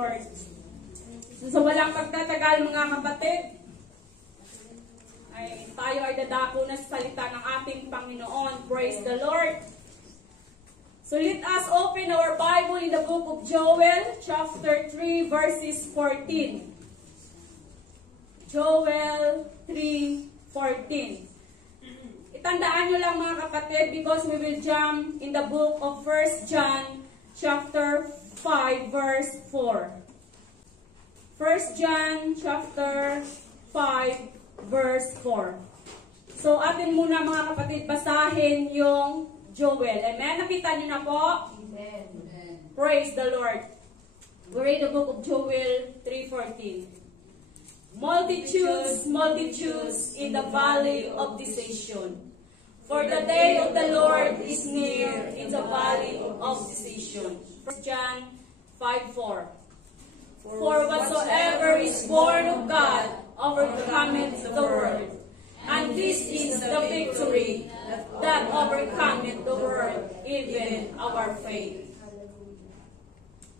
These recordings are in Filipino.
Lord. So walang pagtatagal mga kapatid, tayo ay dadako na sa salita ng ating Panginoon. Praise the Lord. So let us open our Bible in the book of Joel, chapter 3, verses 14. Joel 3:14. Itandaan nyo lang mga kapatid because we will jump in the book of 1 John chapter 5 verse 4. 1 John chapter 5 verse 4. So atin muna mga kapatid basahin yung Joel. Amen? Nakita nyo na po? Amen. Praise the Lord. We read the book of Joel 3:14. Multitudes, multitudes in the valley of decision. For the day of the Lord is near in the valley of decision. 1 John 5:4. For whatsoever is born of God overcometh the world. And this is the victory that overcometh the world, even our faith.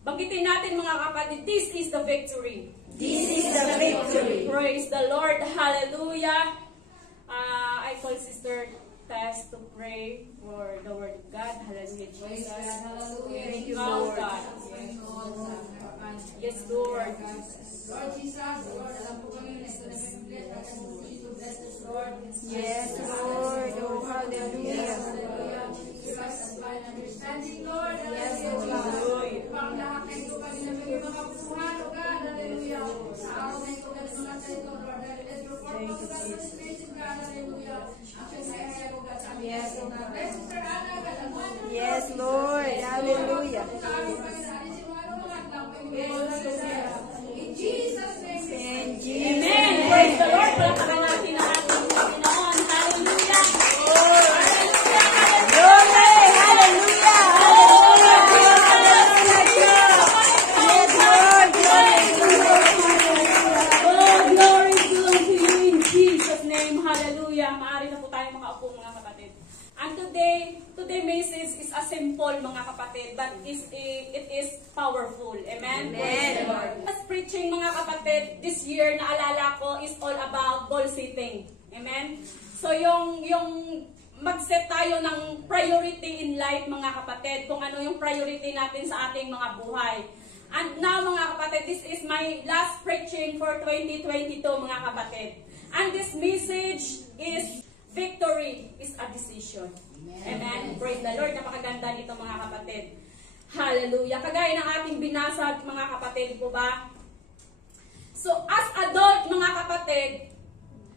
Banggitin natin mga kapatid, this is the victory. This is the victory. Praise the Lord. Hallelujah. I call Sister Tess to pray for the Word of God. Hallelujah, Praise Jesus. God. Hallelujah. Thank you, Oh, Lord. God. Yes, Lord. Lord Jesus, Lord, alam po kami na ito na may to bless us, Lord. Yes, Lord. Oh, hallelujah. Hallelujah. Give us divine understanding, Lord. Yes, Hallelujah. Pang lahat na ito kami na may mga kapuhan, O God. Hallelujah. Sa araw na ito, kami mga salito, Lord. Let your purpose, O God, the Spirit of God. Hallelujah. Action sa iyo, O God. Yes, O God. Bless Sister Anna, God. Yes, Lord. Hallelujah. Sa aming Panginoon, si mga mga lang, in Jesus' name. In Amen. Jesus' Praise the name. Lord. Palakpakan natin ang ating Panginoon. Hallelujah. Glory. Hallelujah. Yes, Lord. Oh, glory to you in Jesus' name. Hallelujah. Maaari na po tayo makaupo mga kapatid. And today message is a simple mga kapatid, but it is powerful. Amen? Praise the Lord. As preaching mga kapatid, this year naalala ko is all about goal setting. Amen? So yung mag-set tayo ng priority in life mga kapatid, kung ano yung priority natin sa ating mga buhay. And now mga kapatid, this is my last preaching for 2022 mga kapatid. And this message is victory is a decision. Amen. Praise the Lord. Napakaganda nito mga kapatid. Hallelujah. Kagaya ng ating binasa mga kapatid po ba? So as adult mga kapatid,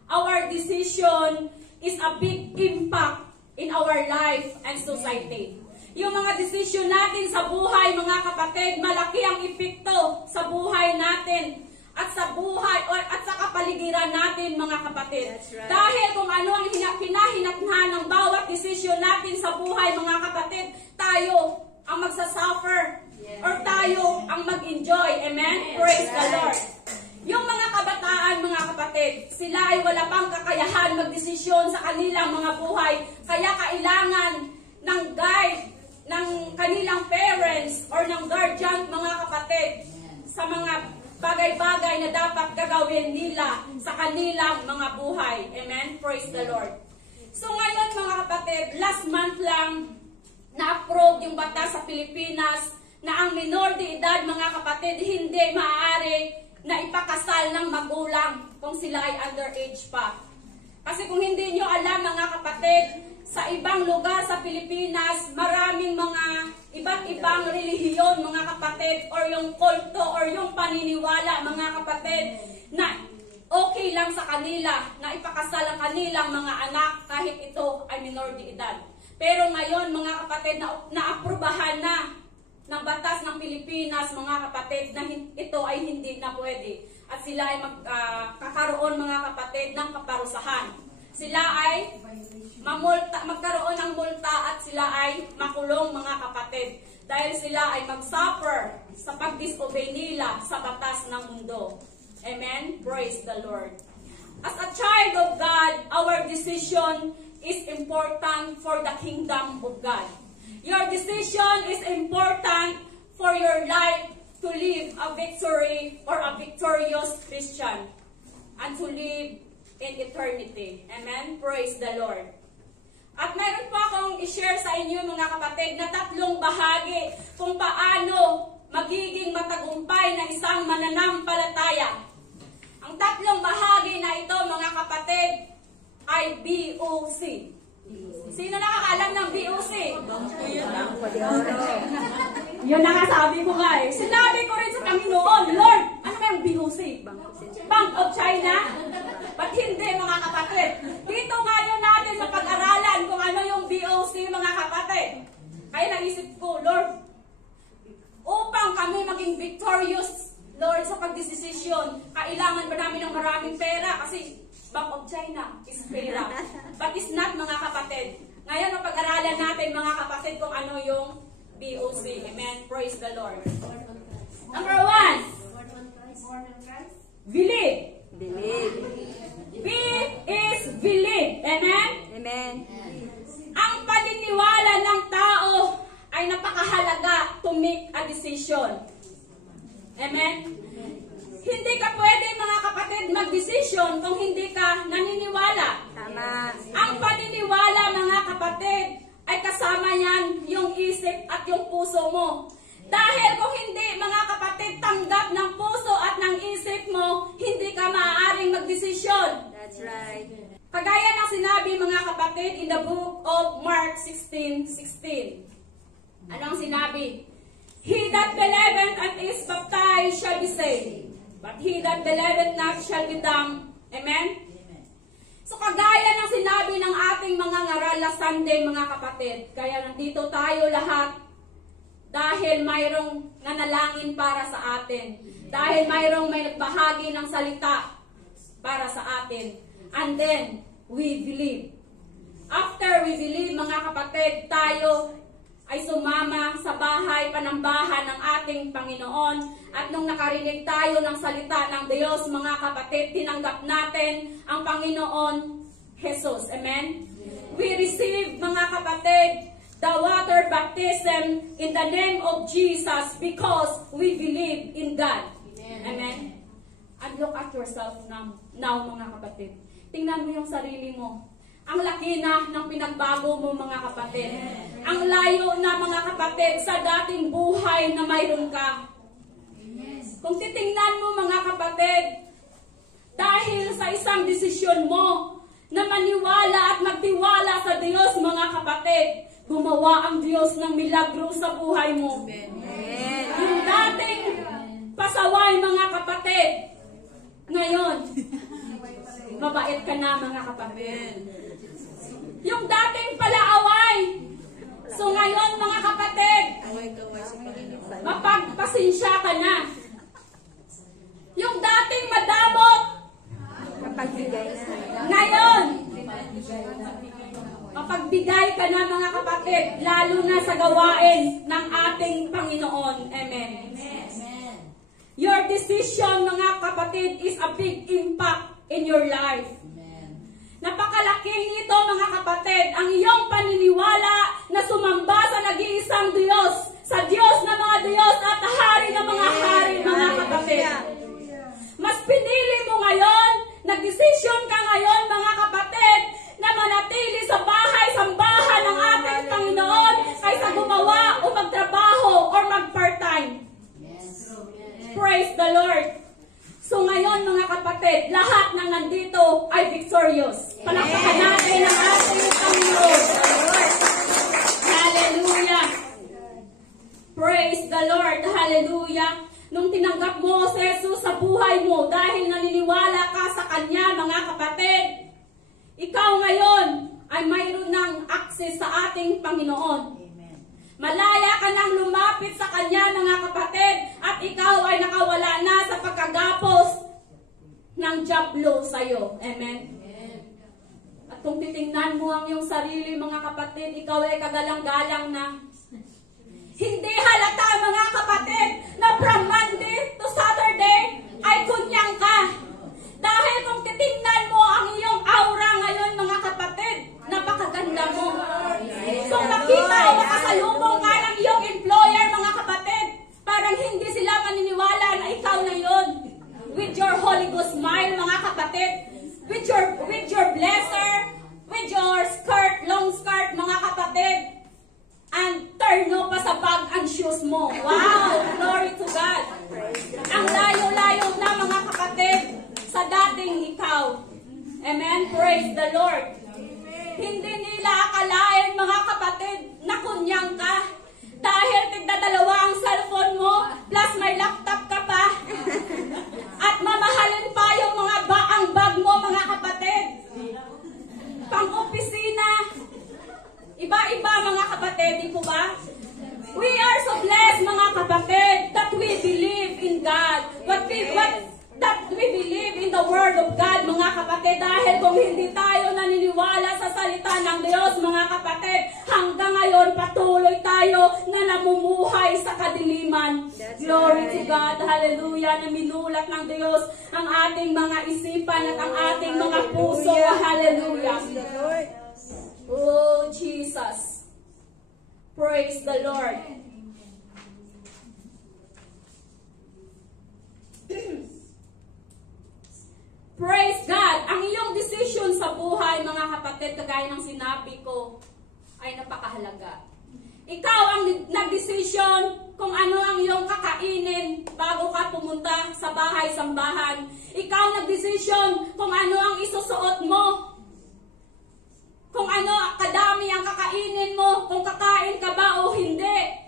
our decision is a big impact in our life and society. Yung mga decision natin sa buhay mga kapatid, malaki ang epekto sa buhay natin at sa buhay at sa kapaligiran natin mga kapatid. Right. Dahil kung ano ang pinahinatnan ng bawat desisyon natin sa buhay mga kapatid, tayo ang magsasuffer or tayo ang mag-enjoy. Amen? Praise the Lord. Yung mga kabataan mga kapatid, sila ay wala pang kakayahan magdesisyon sa kanilang mga buhay, kaya kailangan ng guide ng kanilang parents or ng guardian mga kapatid sa mga bagay-bagay na dapat gagawin nila sa kanilang mga buhay. Amen? Praise the Lord. So ngayon mga kapatid, last month lang na-approve yung batas sa Pilipinas na ang minor de edad mga kapatid hindi maaari na ipakasal ng magulang kung sila ay underage pa. Kasi kung hindi nyo alam mga kapatid, sa ibang lugar sa Pilipinas, maraming mga iba't ibang relihiyon mga kapatid or yung kulto or yung paniniwala mga kapatid na okay lang sa kanila na ipakasal ang kanilang mga anak kahit ito ay minor de edad. Pero ngayon mga kapatid na-aprubahan na ng batas ng Pilipinas mga kapatid na ito ay hindi na pwede at sila ay kakaroon mga kapatid ng kaparusahan. Sila ay magkaroon ng multa at sila ay makulong mga kapatid dahil sila ay mag-suffer sa pag-disobey nila sa batas ng mundo. Amen? Praise the Lord. As a child of God, our decision is important for the kingdom of God. Your decision is important for your life to live a victory or a victorious Christian and to live in eternity. Amen? Praise the Lord. At meron po akong i-share sa inyo mga kapatid na 3 bahagi kung paano magiging matagumpay na isang mananampalataya. Ang 3 bahagi na ito mga kapatid ay BOC. Sino nakakaalam ng BOC? Yun nakasabi ko nga eh. Sinabi ko rin sa Panginoon, Lord, ano ba yung BOC? Bank of China? Ba't hindi mga kapatid? Dito ngayon natin sa pag-aralan kung ano yung BOC mga kapatid. Kaya naisip ko, Lord, upang kami maging victorious, Lord, sa pagdesisyon, kailangan ba namin ng maraming pera? Kasi Bank of China is pera. But it's not mga kapatid. Ngayon, mapag-aralan natin mga kapatid kung ano yung BOC. Amen? Praise the Lord. Number 1. Believe. Believe. B is believe. Amen? Amen. Ang paniniwala ng tao ay napakahalaga to make a decision. Amen? Hindi ka pwede mga kapatid mag-decision kung hindi ka naniniwala. Tama. Ang paniniwala mga kapatid ay kasama yan yung isip at yung puso mo. Dahil kung hindi mga kapatid tanggap ng puso at ng isip mo, hindi ka maaaring magdesisyon. That's right. Kagaya ng sinabi mga kapatid in the book of Mark 16:16. Anong sinabi? He that believeth and is baptized shall be saved, but he that believeth not shall be damned. Amen? So kagaya ng sinabi ng ating mga ngaral last Sunday mga kapatid, kaya nandito tayo lahat dahil mayroong nanalangin para sa atin. Dahil mayroong may nagbahagi ng salita para sa atin. And then, we believe. After we believe mga kapatid, tayo ay sumama sa bahay panambahan ng ating Panginoon. At nung nakarinig tayo ng salita ng Diyos, mga kapatid, tinanggap natin ang Panginoon Jesus. Amen? We receive, mga kapatid, the water baptism in the name of Jesus because we believe in God. Amen? And look at yourself now mga kapatid. Tingnan mo yung sarili mo. Ang laki na ng pinagbago mo mga kapatid. Ang layo na mga kapatid sa dating buhay na mayroon ka. Kung titingnan mo mga kapatid, dahil sa isang desisyon mo na maniwala at magtiwala sa Diyos mga kapatid, gumawa ang Diyos ng milagro sa buhay mo. Yung dating pasaway mga kapatid, ngayon, mabait ka na mga kapatid. Yung dating palaaway, so ngayon mga kapatid, mapagpasensya ka na. Yung dating madamot, Mapagbigay na. ngayon, mapagbigay ka na mga kapatid, lalo na sa gawain ng ating Panginoon. Amen. Your decision mga kapatid is a big impact in your life. Napakalaking nito mga kapatid, ang iyong paniniwala na sumamba sa nag-iisang Diyos, sa Diyos na mga Diyos at Hari na mga Hari mga kapatid. Mas pinili mo ngayon, nagdesisyon ka ngayon mga kapatid, na manatili sa bahay, sambahan ng ating Panginoon kaysa gumawa o magtrabaho or mag-part-time. Praise the Lord. So ngayon mga kapatid, lahat ng nandito ay victorious. Palakpakan natin ang ating Panginoon. Hallelujah. Praise the Lord. Hallelujah. Nung tinanggap mo si Jesus sa buhay mo dahil naniniwala ka sa Kanya mga kapatid, ikaw ngayon ay mayroon ng access sa ating Panginoon. Malaya ka nang lumapit sa Kanya mga kapatid at ikaw ay nakawala na sa pagkagapos ng diablo sa iyo. Amen? At kung titingnan mo ang iyong sarili mga kapatid, ikaw ay kagalang-galang na. Hindi halata mga kapatid na from Monday to Saturday ay kunyang ka. Dahil kung titingnan mo ang iyong aura ngayon mga kapatid, napakaganda mo. Kung nakita o makasalubong ka ng iyong employer mga kapatid, parang hindi sila That we believe in the Word of God, mga kapatid. Dahil kung hindi tayo naniniwala sa salita ng Diyos, mga kapatid, hanggang ngayon patuloy tayo na namumuhay sa kadiliman. Glory to God. Hallelujah. Na minulat ng Diyos ang ating mga isipan at ang ating mga puso. Hallelujah. Oh, Jesus. Praise the Lord. Praise God! Ang iyong decision sa buhay, mga kapatid, kagaya ng sinabi ko, ay napakahalaga. Ikaw ang nag-decision kung ano ang iyong kakainin bago ka pumunta sa bahay-sambahan. Ikaw nag-decision kung ano ang isusuot mo. Kung ano kadami ang kakainin mo, kung kakain ka ba o hindi.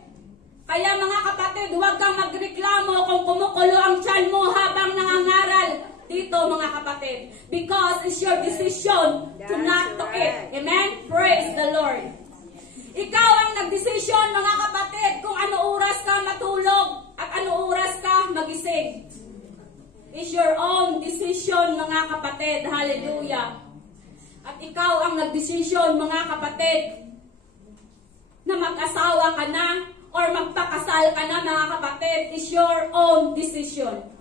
Kaya mga kapatid, huwag kang magreklamo kung kumukulo ang tiyan mo habang nangangaral. Dito mga kapatid, because it's your decision to not to eat. Amen? Praise the Lord. Ikaw ang nagdesisyon mga kapatid kung ano oras ka matulog at ano oras ka magising. It's your own decision mga kapatid. Hallelujah. At ikaw ang nagdesisyon mga kapatid na mag-asawa ka na or magpakasal ka na mga kapatid. It's your own decision.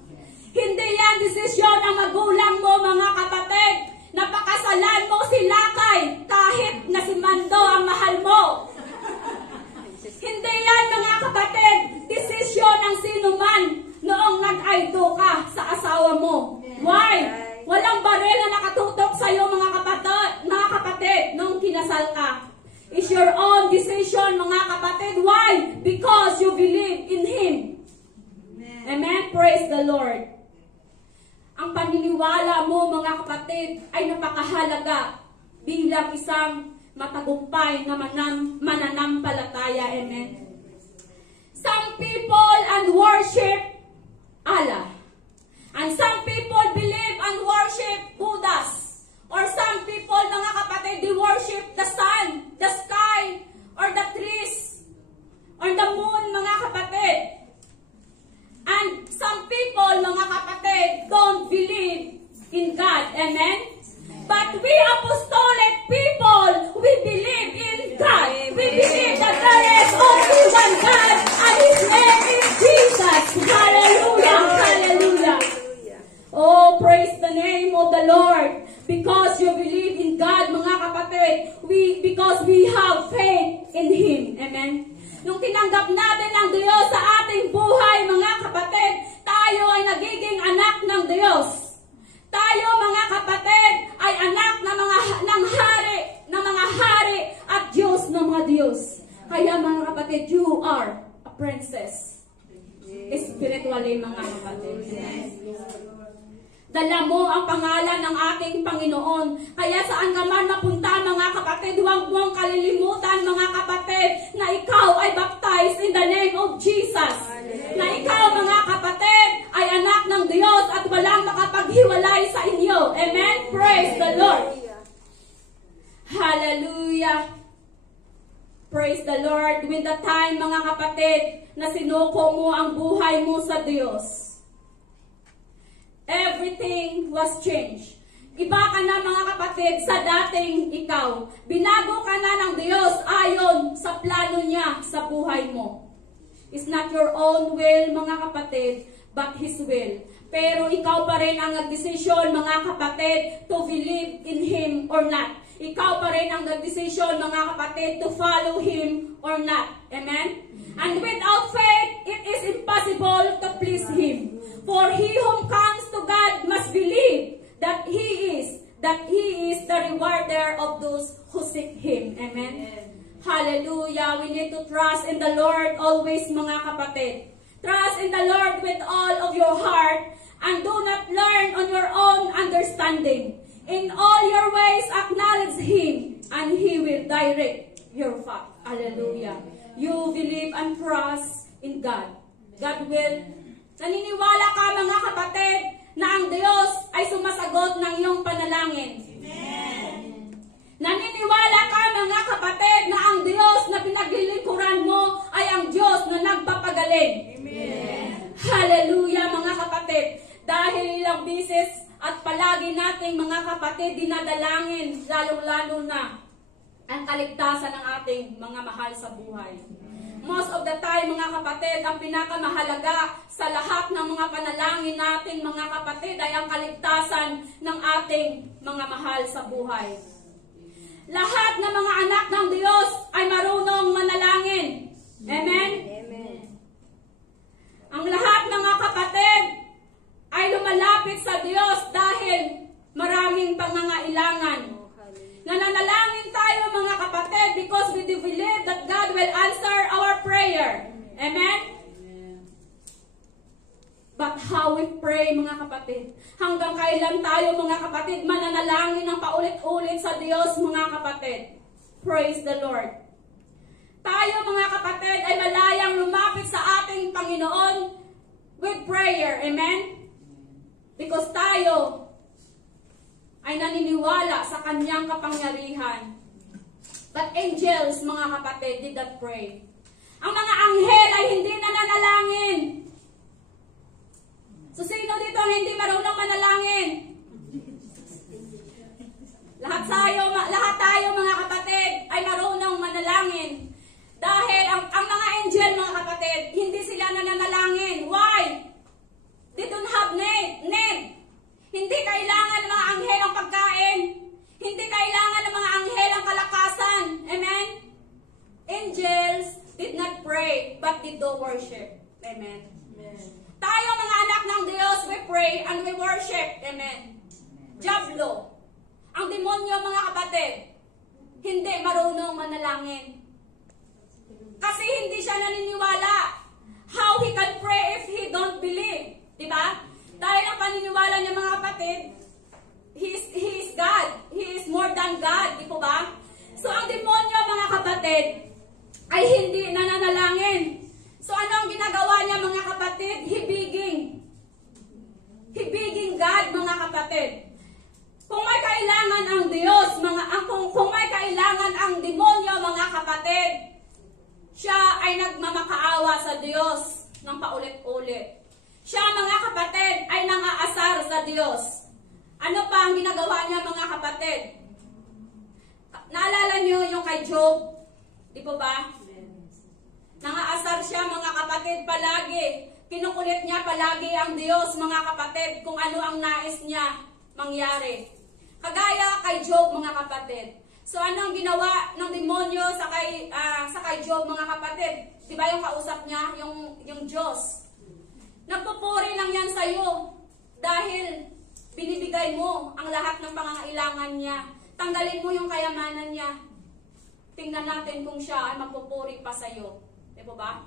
Hindi yan desisyon ang magulang mo mga kapatid. Napakasalan mo si Lakay kahit na si Mando ang mahal mo. Hindi yan mga kapatid desisyon ang sino man noong nag-aido ka sa asawa mo. Why? Walang baril na nakatutok sa iyo mga kapatid noong kinasal ka. It's your own decision mga kapatid. Why? Because you believe in Him. Amen? Praise the Lord. Ang paniniwala mo mga kapatid ay napakahalaga bilang isang matagumpay na mananampalataya. Amen. Some people and worship Allah. And some people believe and worship Buddhas. Or some people mga kapatid, they worship the sun, the sky, or the trees, or the moon mga kapatid. And some people, mga kapatid, don't believe in God. Amen? But we apostolic people, we believe in God. We believe that there is only one God, and His name is Jesus. Hallelujah! Hallelujah! Oh, praise the name of the Lord. Because you believe in God, mga kapatid, because we have faith in Him. Amen? Nung tinanggap natin ang Diyos sa ating buhay, mga kapatid, tayo ay nagiging anak ng Diyos. Tayo, mga kapatid, ay anak ng mga hari at Diyos ng mga Diyos. Kaya mga kapatid, you are a princess. Spiritually, mga kapatid. Dala mo ang pangalan ng ating Panginoon. Kaya saan ka man mapunta mga kapatid, huwag mong kalilimutan mga kapatid na ikaw ay baptized in the name of Jesus. Na ikaw mga kapatid ay anak ng Diyos at walang makapaghiwalay sa inyo. Amen? Praise the Lord. Hallelujah. Praise the Lord. With the time mga kapatid na sinuko mo ang buhay mo sa Diyos, everything was changed. Iba ka na mga kapatid sa dating ikaw. Binago ka na ng Diyos ayon sa plano niya sa buhay mo. It's not your own will mga kapatid, but His will. Pero ikaw pa rin ang nagdesisyon mga kapatid to believe in Him or not. Ikaw pa rin ang nagdesisyon mga kapatid to follow Him or not. Amen? And without faith, it is impossible to please Him. For he whom comes to God must believe that He is the rewarder of those who seek Him. Amen? Hallelujah. We need to trust in the Lord always, mga kapatid. Trust in the Lord with all of your heart and do not learn on your own understanding. In all your ways acknowledge Him and He will direct your path. Hallelujah. You believe and trust in God. God will. Naniniwala ka mga kapatid na ang Diyos ay sumasagot ng iyong panalangin. Amen. Naniniwala ka mga kapatid na ang Diyos na pinaglilingkuran mo ay ang Diyos na nagpapagaling. Amen. Hallelujah mga kapatid. kapatid. Dahil ilang bisis at palagi nating mga kapatid dinadalangin, lalong-lalo na ang kaligtasan ng ating mga mahal sa buhay. Most of the time, mga kapatid, ang pinakamahalaga sa lahat ng mga panalangin nating mga kapatid ay ang kaligtasan ng ating mga mahal sa buhay. Lahat ng mga anak ng Diyos ay marunong manalangin. Amen? Amen. Ang lahat ng mga kapatid ay lumalapit sa Diyos dahil maraming pangangailangan. Nananalangin tayo mga kapatid because we do believe that God will answer our prayer. Amen? But how we pray mga kapatid? Hanggang kailan tayo mga kapatid mananalangin ng paulit-ulit sa Diyos mga kapatid? Praise the Lord. Tayo mga kapatid ay malayang lumapit sa ating Panginoon with prayer. Amen? Because tayo ay naniniwala sa kanyang kapangyarihan. But angels, mga kapatid, did not pray. Ang mga anghel ay hindi nananalangin. So, sino dito ang hindi marunong manalangin? Lahat tayo, mga kapatid, ay marunong manalangin. Dahil ang mga angel, mga kapatid, hindi sila nananalangin. Why? They don't have need. Hindi kailangan ng mga anghel ang pagkain. Hindi kailangan ng mga anghel ang kalakasan. Amen? Angels did not pray, but did do worship. Amen? Amen. Tayo mga anak ng Diyos, we pray and we worship. Amen? Diablo. Ang demonyo mga kapatid, hindi marunong manalangin. Kasi hindi siya naniniwala. How he can pray if he don't believe? Diba? Dahil ang paniniwala niya mga kapatid, He is God. He is more than God. Di po ba? So ang demonyo mga kapatid ay hindi nananalangin. So ano ang ginagawa niya mga kapatid? Hibiging God mga kapatid. Kung may kailangan ang Diyos, kung may kailangan ang demonyo mga kapatid, siya ay nagmamakaawa sa Diyos ng paulit-ulit. Siya mga kapatid ay nangaasar sa Diyos. Ano pa ang ginagawa niya mga kapatid? Naalala niyo yung kay Job? Di po ba? Nangaasar siya mga kapatid palagi. Kinukulit niya palagi ang Diyos mga kapatid kung ano ang nais niya mangyari. Kagaya kay Job mga kapatid. So ano ang ginawa ng demonyo sa kay Job mga kapatid? Di ba yung kausap niya? Yung Diyos. Nagpupuri lang yan sa'yo dahil binibigay mo ang lahat ng pangangailangan niya. Tanggalin mo yung kayamanan niya. Tingnan natin kung siya ay magpupuri pa sa'yo. Di ba?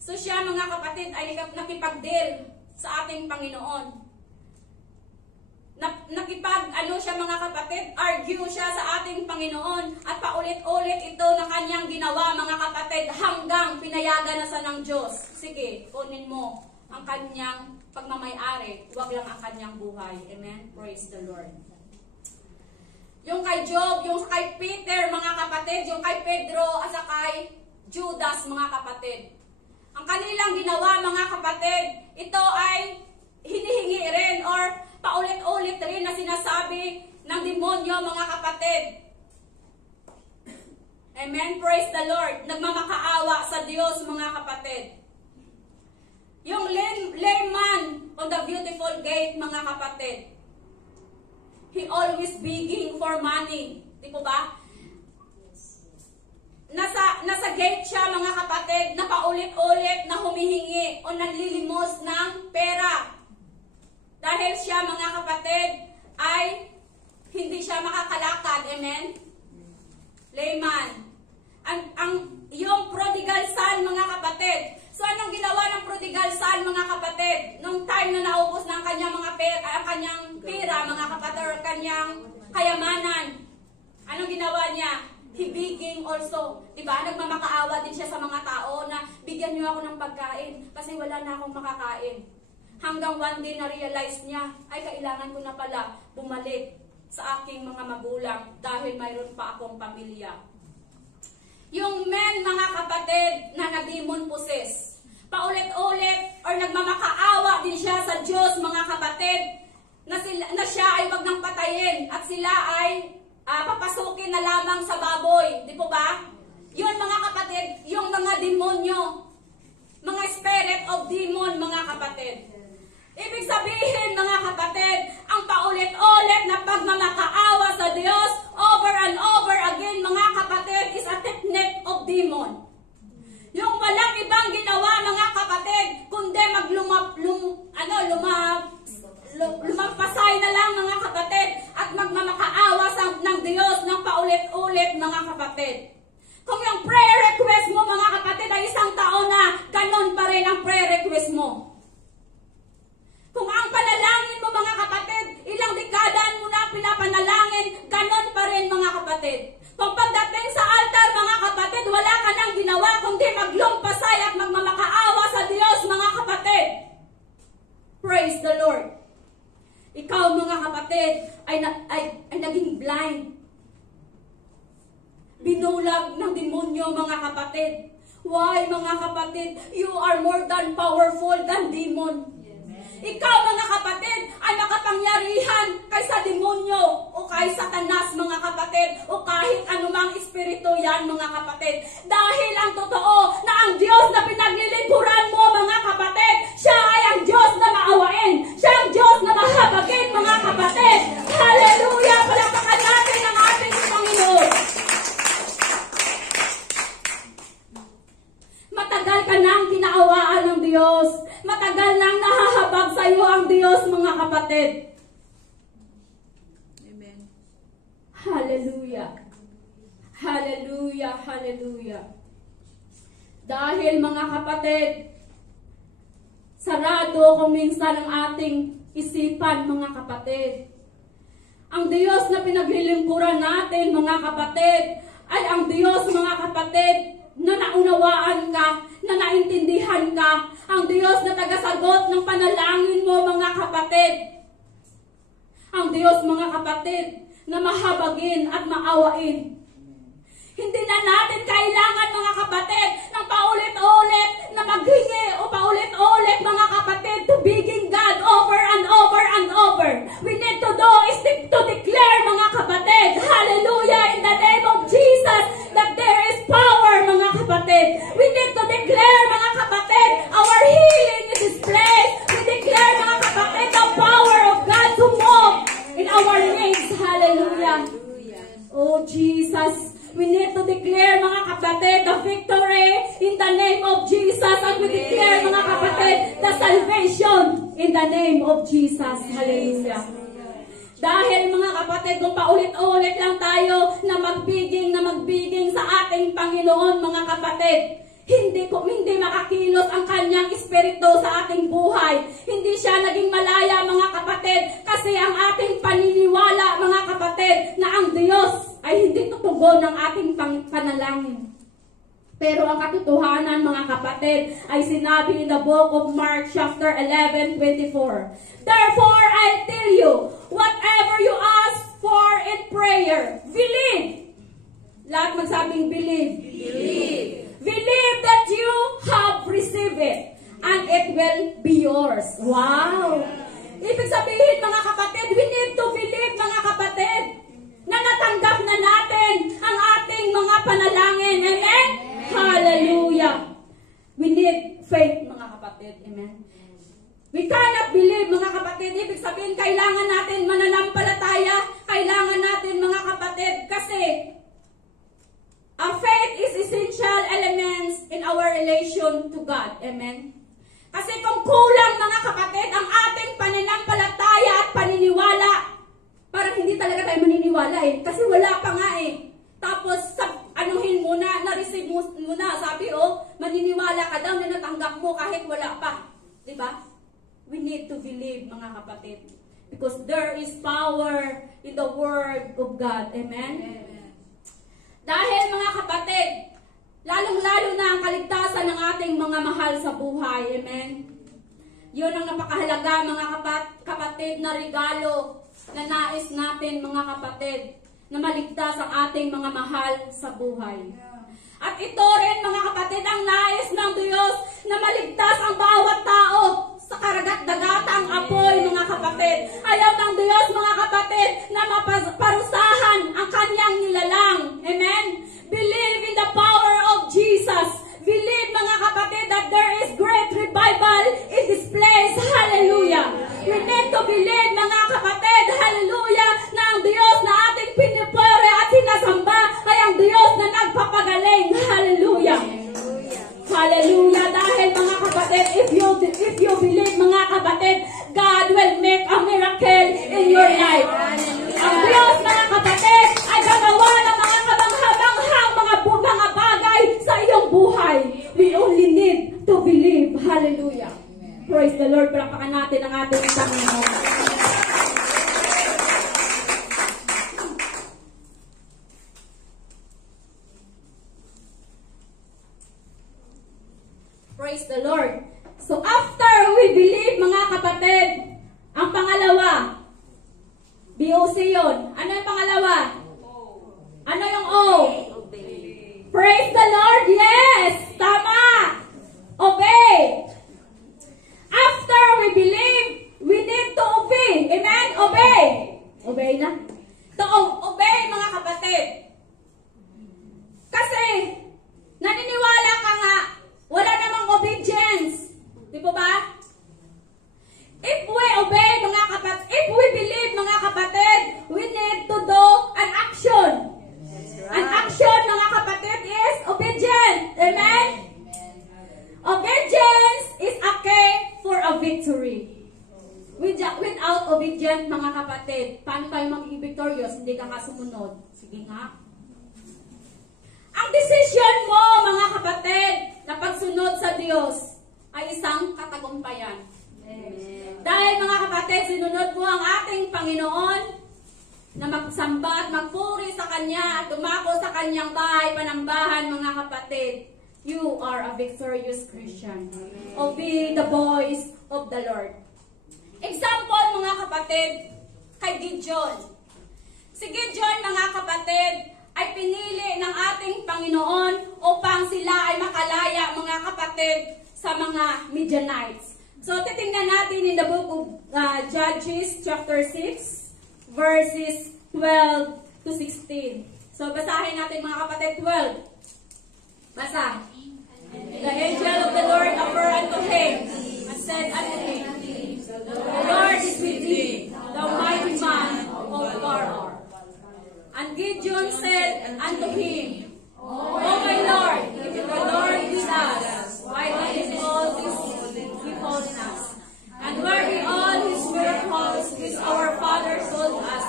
So siya mga kapatid ay nakipag-deal sa ating Panginoon. Siya mga kapatid, argue siya sa ating Panginoon at paulit-ulit ito na kanyang ginawa mga kapatid hanggang pinayagan na sa ng Diyos. Sige, kunin mo ang kanyang pagmamay-ari, huwag lang ang kanyang buhay. Amen? Praise the Lord. Yung kay Job, yung kay Peter, mga kapatid, yung kay Pedro, at kay Judas, mga kapatid. Ang kanilang ginawa, mga kapatid, ito ay hinihingi rin or paulit-ulit rin na sinasabi ng demonyo, mga kapatid. Amen? Praise the Lord. Nagmamakaawa sa Diyos, mga kapatid. Yung layman on the beautiful gate, mga kapatid. He always begging for money. Di po ba? Nasa gate siya, mga kapatid, na paulit-ulit na humihingi o nanlilimos ng pera. Dahil siya, mga kapatid, ay hindi siya makakalakad. Amen? Layman. Yung prodigal son, mga kapatid. So, anong ginawa ng prodigal son, mga kapatid? Nung time na naubos na ang kanyang mga pera, mga kapatid, or kanyang kayamanan. Anong ginawa niya? Hibiging also. Diba? Nagmamakaawa din siya sa mga tao na bigyan niyo ako ng pagkain kasi wala na akong makakain. Hanggang one day na-realize niya, ay kailangan ko na pala bumalik sa aking mga magulang dahil mayroon pa akong pamilya. Yung men, mga kapatid, na na-demon possess. paulit-ulit or nagmamakaawa din siya sa Diyos, mga kapatid, na siya ay wag nang patayin at sila ay papasukin na lamang sa baboy. Di po ba? Yun, mga kapatid, yung mga demonyo, mga spirit of demon, mga kapatid. Ibig sabihin, mga kapatid, ang paulit-ulit na pagmamakaawa sa Diyos over and over again, mga kapatid, is a technique of demon. Yung walang ibang ginawa, mga kapatid, kundi lumampasay na lang, mga kapatid, at magmamakaawa ng Diyos ng paulit-ulit, mga kapatid. Kung yung prayer request mo, mga kapatid, ay isang taon na, ganon pa rin ang prayer request mo. Kung ang panalangin mo, mga kapatid, ilang dekadaan mo na pinapanalangin, ganon pa rin, mga kapatid. Kung pagdating sa altar, mga kapatid, wala ka nang ginawa, kundi maglumpasay at magmamakaawa sa Diyos, mga kapatid. Praise the Lord. Ikaw, mga kapatid, ay naging blind. Binulag ng demonyo, mga kapatid. Why, mga kapatid? You are more than powerful than demon. Ikaw, mga kapatid, ay makapangyarihan kaysa demonyo o kay Satanas, mga kapatid, o kahit anumang espiritu yan, mga kapatid. Dahil ang totoo na ang Diyos na pinaglilingkuran mo, mga kapatid, siya ay ang Diyos na maawain. Siya ang Diyos na mahabagin, mga kapatid. Hallelujah! Palakpakan natin ang ating Panginoon. Matagal ka nang kinaawaan ng Diyos. Matagal nang nahahabag sa iyo ang Diyos, mga kapatid. Amen. Hallelujah. Hallelujah. Hallelujah. Dahil, mga kapatid, sarado kung minsan ang ating isipan, mga kapatid. Ang Diyos na pinaglilingkuran natin, mga kapatid, ay ang Diyos, mga kapatid, na naunawaan ka, na naintindihan ka, ang Diyos na tagasagot ng panalangin mo, mga kapatid. Ang Diyos, mga kapatid, na mahabagin at maawain. Hindi na natin kailangan, mga kapatid, ng paulit-ulit na maghingi o paulit-ulit, mga kapatid, to begging God over and over and over. We need to do is to declare, mga kapatid, hallelujah, in the name of Jesus, that there is power, mga kapatid. We need to declare, mga kapatid, our healing in this place. We declare, mga kapatid, the power of God to move in our midst. Hallelujah. Oh, Jesus. We need to declare, mga kapatid, the victory in the name of Jesus. And we declare, mga kapatid, the salvation in the name of Jesus. Hallelujah. Dahil, mga kapatid, kung paulit-ulit lang tayo na magbiging sa ating Panginoon, mga kapatid, hindi makakilos ang kanyang espiritu sa ating buhay. Hindi siya naging malaya, mga kapatid, kasi ang ating paniniwala, mga kapatid, na ang Diyos ay hindi tutugon ng ating panalangin. Pero ang katotohanan, mga kapatid, ay sinabi in the book of Mark chapter 11:24. Therefore, I tell you, whatever you ask for in prayer, believe. Lahat magsabing believe. Believe. Believe that you have received it, and it will be yours. Wow! Ibig sabihin, mga kapatid, we need to believe, mga kapatid, na natanggap na natin ang ating mga panalangin. Amen? Hallelujah! We need faith, mga kapatid. Amen? We cannot believe, mga kapatid. Ibig sabihin, kailangan natin mananampalataya. Kailangan natin, mga kapatid, kasi our faith is essential elements in our relation to God. Amen? Kasi kung kulang, mga kapatid, ang ating pananampalataya at paniniwala, parang hindi talaga tayo maniniwala eh. Kasi wala pa nga eh. Tapos, anuhin mo na, na-receive mo na. Sabi, maniniwala ka daw na natanggap mo kahit wala pa. Diba? We need to believe, mga kapatid. Because there is power in the Word of God. Amen? Amen. Dahil, mga kapatid, lalong-lalo na ang kaligtasan ng ating mga mahal sa buhay. Amen? Yun ang napakahalaga, mga kapatid, na regalo na nais natin, mga kapatid, na maligtas ang ating mga mahal sa buhay. At ito rin, mga kapatid, ang nais ng Diyos na maligtas ang bawat tao sa karagat-dagatang apoy, mga kapatid. Ayaw ng Diyos, mga kapatid, na maparusahan ang kanyang nilalang. Amen? Believe in the power of Jesus. Believe, mga kapatid, that there is great revival in this place. Hallelujah. We need to believe, mga kapatid, hallelujah, na ang Diyos na ating pinipore at sinasamba ay ang Diyos na nagpapagaling. Hallelujah. Hallelujah. Dahil, mga kapatid, if you believe, mga kapatid, God will make a miracle in your life. Ang Diyos, mga kapatid, ay gagawa ng mga kabanghabang mga bagay sa iyong buhay. We only need to believe. Hallelujah. Praise the Lord. Palakpakan natin ang ating Panginoon. Praise the Lord. So after we believe, mga kapatid, ang pangalawa, BOC yun. Ano yung pangalawa? Ano yung O? Praise the Lord. Yes. Tama. Obey. After we believe, we need to obey. Amen? Obey. Obey na. To obey, mga kapatid. Kasi, naniniwala ka nga, wala namang obedience. Di po ba? If we obey, mga kapatid, if we believe, mga kapatid, we need to do an action. An action, mga kapatid, is obedience. Amen? Obedience is a key for a victory. Without obedience, mga kapatid, paano tayo magiging victorious? Hindi ka kasumunod. Sige nga. Ang decision mo, mga kapatid, na pagsunod sa Diyos ay isang katagumpayan. Dahil, mga kapatid, sinunod mo ang ating Panginoon na magsamba at magpuri sa Kanya at dumako sa Kanyang bahay, panambahan, mga kapatid. You are a victorious Christian. Obey the voice of the Lord. Example, mga kapatid, kay Gideon. Si Gideon, mga kapatid, ay pinili ng ating Panginoon upang sila ay makalaya, mga kapatid, sa mga Midianites. So, titingnan natin in the book of Judges, chapter 6, verses 12 to 16. So, basahin natin, mga kapatid, 12. Basa. The angel of the Lord appeared unto him and said unto him, The Lord is with thee, thou mighty man of valor. And Gideon said unto him, O my Lord, if the Lord be with us, why did all this befallen us? And where be all his miracles which our father told us,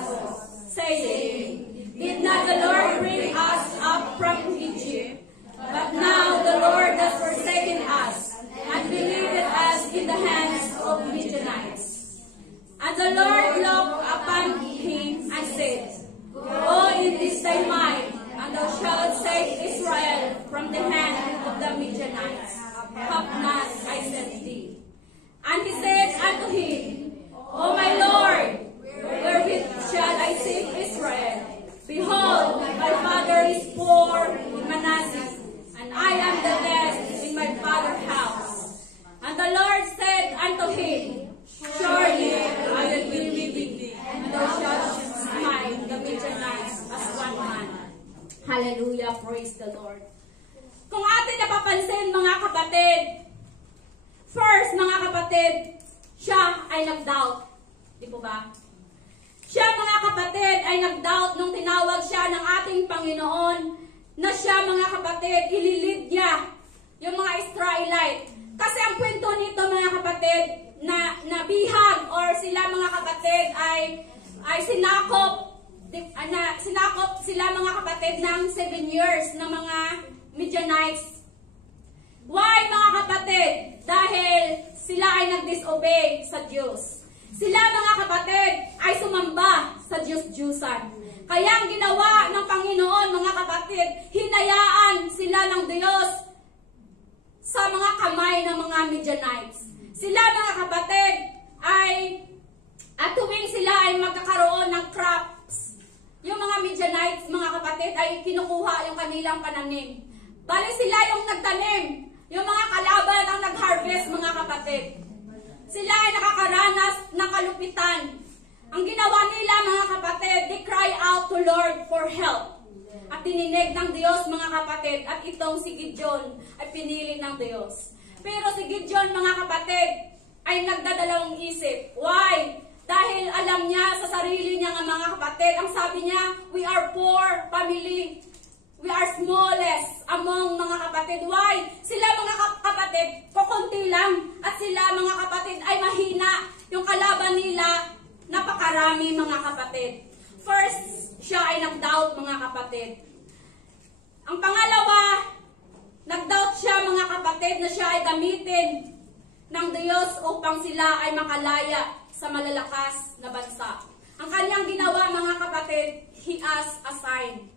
saying, Did not the Lord bring us up from Egypt? But now the Lord has forsaken us, and delivered us in the hands of Midianites. And the Lord looked upon him and said, Go in this thy might, and thou shalt save Israel from the hand of the Midianites. Have not I sent thee? And he said unto him, O my Lord, wherewith shall I save Israel? Behold, my father is poor in Manasseh, and I am the best in my father's house. And the Lord said unto him, Surely I will be with thee, and thou shalt smite the Midianites as one man. Hallelujah, praise the Lord. Kung atin napapansin, mga kapatid, first, mga kapatid, siya ay nag-doubt. Di po ba? Siya, mga kapatid, ay nag-doubt nung tinawag siya ng ating Panginoon na siya, mga kapatid, ililid niya yung mga Israelite. Kasi ang kwento nito, mga kapatid, na bihag or sila, mga kapatid, ay sinakop sila, mga kapatid, ng 7 years ng mga Midianites. Why, mga kapatid? Dahil sila ay nag-disobey sa Diyos. Sila, mga kapatid, ay sumamba sa Diyos-Diyusan. Kaya ang ginawa ng Panginoon, mga kapatid, hinayaan sila ng Diyos sa mga kamay ng mga Midianites. Sila, mga kapatid, at tuwing sila ay magkakaroon ng crops, yung mga Midianites, mga kapatid, ay kinukuha yung kanilang pananim. Bali sila yung nagtanim. Yung mga kalaban ang nag-harvest, mga kapatid. Sila ay nakakaranas ng kalupitan. Ang ginawa nila, mga kapatid, they cry out to Lord for help. At tininig ng Diyos, mga kapatid, at itong si Gideon ay pinili ng Diyos. Pero si Gideon, mga kapatid, ay nagdadalawang isip. Why? Dahil alam niya sa sarili niya ng mga kapatid, ang sabi niya, we are poor family. We are smallest among mga kapatid. Why? Sila, mga kapatid, kukunti lang. At sila, mga kapatid, ay mahina. Yung kalaban nila, napakarami, mga kapatid. First, siya ay nag-doubt, mga kapatid. Ang pangalawa, nag-doubt siya, mga kapatid, na siya ay gamitin ng Diyos upang sila ay makalaya sa malalakas na bansa. Ang kanyang ginawa, mga kapatid, he asked a sign.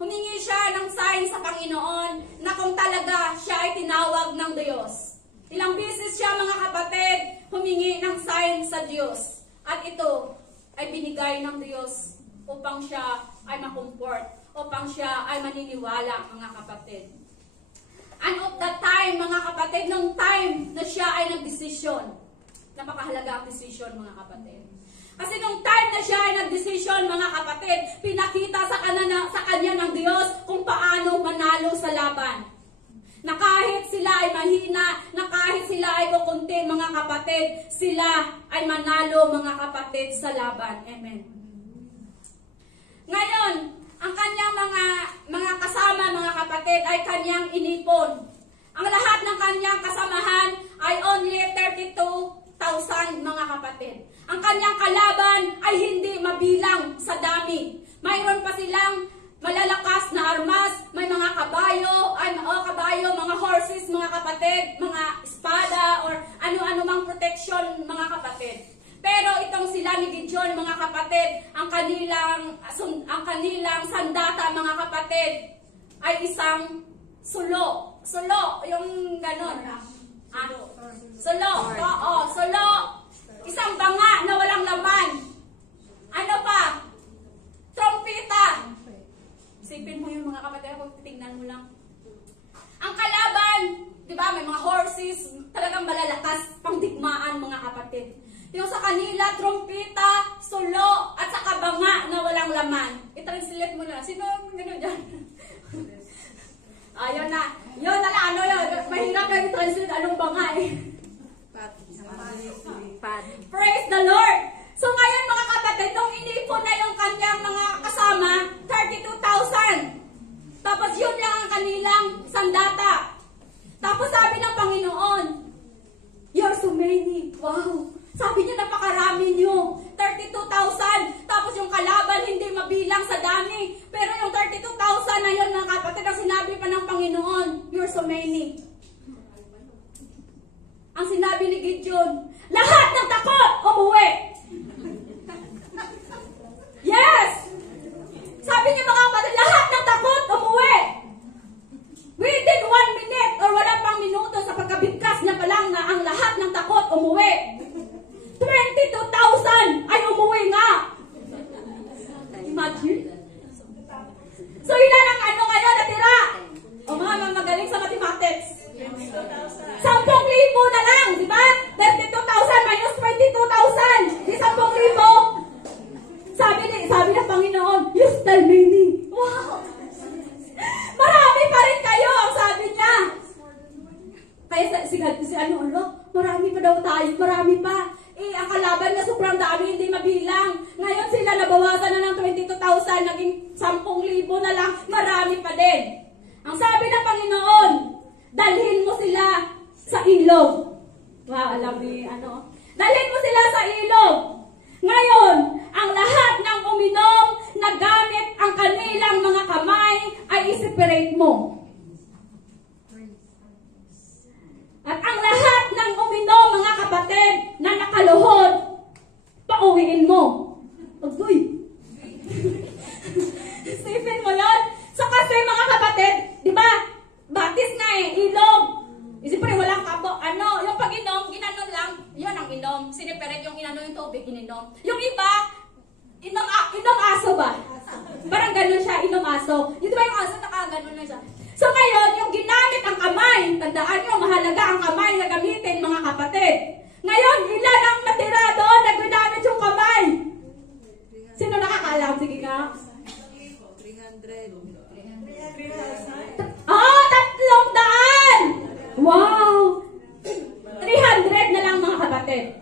Humingi siya ng sign sa Panginoon na kung talaga siya ay tinawag ng Diyos. Ilang beses siya, mga kapatid, humingi ng sign sa Diyos. At ito ay binigay ng Diyos upang siya ay makumport, upang siya ay maniniwala, mga kapatid. And of that time, mga kapatid, nung time na siya ay nagdesisyon, napakahalaga ang desisyon, mga kapatid. Kasi nung time na siya ay nagdesisyon, mga kapatid, pinakita sa kanya ng Diyos kung paano manalo sa laban. Na kahit sila ay mahina, na kahit sila ay kukunti, mga kapatid, sila ay manalo, mga kapatid, sa laban. Amen. Ngayon, ang kanyang mga kasama, mga kapatid, ay kanyang inipon. Ang lahat ng kanyang kasamahan ay only 32,000, mga kapatid. Ang kanyang kalaban ay hindi mabilang sa dami. Mayroon pa silang malalakas na armas, may mga kabayo, mga horses, mga kapatid, mga espada, or ano-ano mang protection, mga kapatid. Pero itong sila ni Gideon, mga kapatid, ang kanilang sandata, mga kapatid, ay isang sulo. Sulo, yung ganon. Sulo, oo, sulo. Isang banga na walang laman. Ano pa? Trompeta. Isipin mo yung mga kapatid, kung titingnan mo lang. Ang kalaban, di ba, may mga horses, talagang malalakas, pangdigmaan, mga kapatid. Yung sa kanila, trompeta, sulo, at saka banga na walang laman. I-translate mo na. Sino gano'n dyan? Ayun na. Yun na lang, ano yun? Mahirap na i-translate anong banga eh. Praise the Lord! So ngayon, mga kapatid, nung inipon na yung kanyang mga kasama, 32,000. Tapos yun lang ang kanilang sandata. Tapos sabi ng Panginoon, you're so many. Wow! Sabi niya, napakarami niyo. 32,000. Tapos yung kalaban, hindi mabilang sa dami. Pero yung 32,000 na yun, mga kapatid, ang sinabi pa ng Panginoon, you're so many. Ang sinabi ni Gideon, lahat ng takot, umuwi. Yes! Sabi niya, mga kapatid, lahat ng takot, umuwi. Within 1 minute or wala pang minuto sa pagkabigkas niya pa lang na ang lahat ng takot, umuwi. 22,000 ay umuwi nga. Imagine. So ilan ang ano ngayon natira? O mga magaling sa mathematics. 10,000 na lang, di ba? 32,000 minus 22,000. Di 10,000. Sabi ng Panginoon, you still many. Wow! Marami pa rin kayo, ang sabi niya. Kaya si ano, marami pa daw tayo, marami pa. Ang kalaban na sobrang dami, hindi mabilang. Ngayon sila nabawasan na ng 22,000, naging 10,000 na lang, marami pa din. Ang sabi ng Panginoon, dalhin mo sila sa ilog. Wow, alam ni ano. Dalhin mo sila sa ilog. Ngayon, ang lahat ng uminom na gamit ang kanilang mga kamay ay i-separate mo. At ang lahat ng uminom, mga kapatid, na nakaluhod, pauwiin mo. Agoy! Isipin mo yun? So kasi, mga kapatid, di ba, batis nga ilog. Siyempre, walang kabo. Yung pag-inom, ginanon lang, yun ang inom. Siniperate yung inano yung tubig, ininom. Yung iba, inom aso ba? Parang ganun siya, inom aso. Yung diba yung aso, nakaganon na siya. So ngayon, yung ginamit ang kamay, tandaan nyo, mahalaga ang kamay na gamitin, mga kapatid. Ngayon, ilan ang natira doon na ginamit yung kamay? Sino nakakaalam? Sige nga. 300. 300! Wow! 300 na lang, mga kapatid.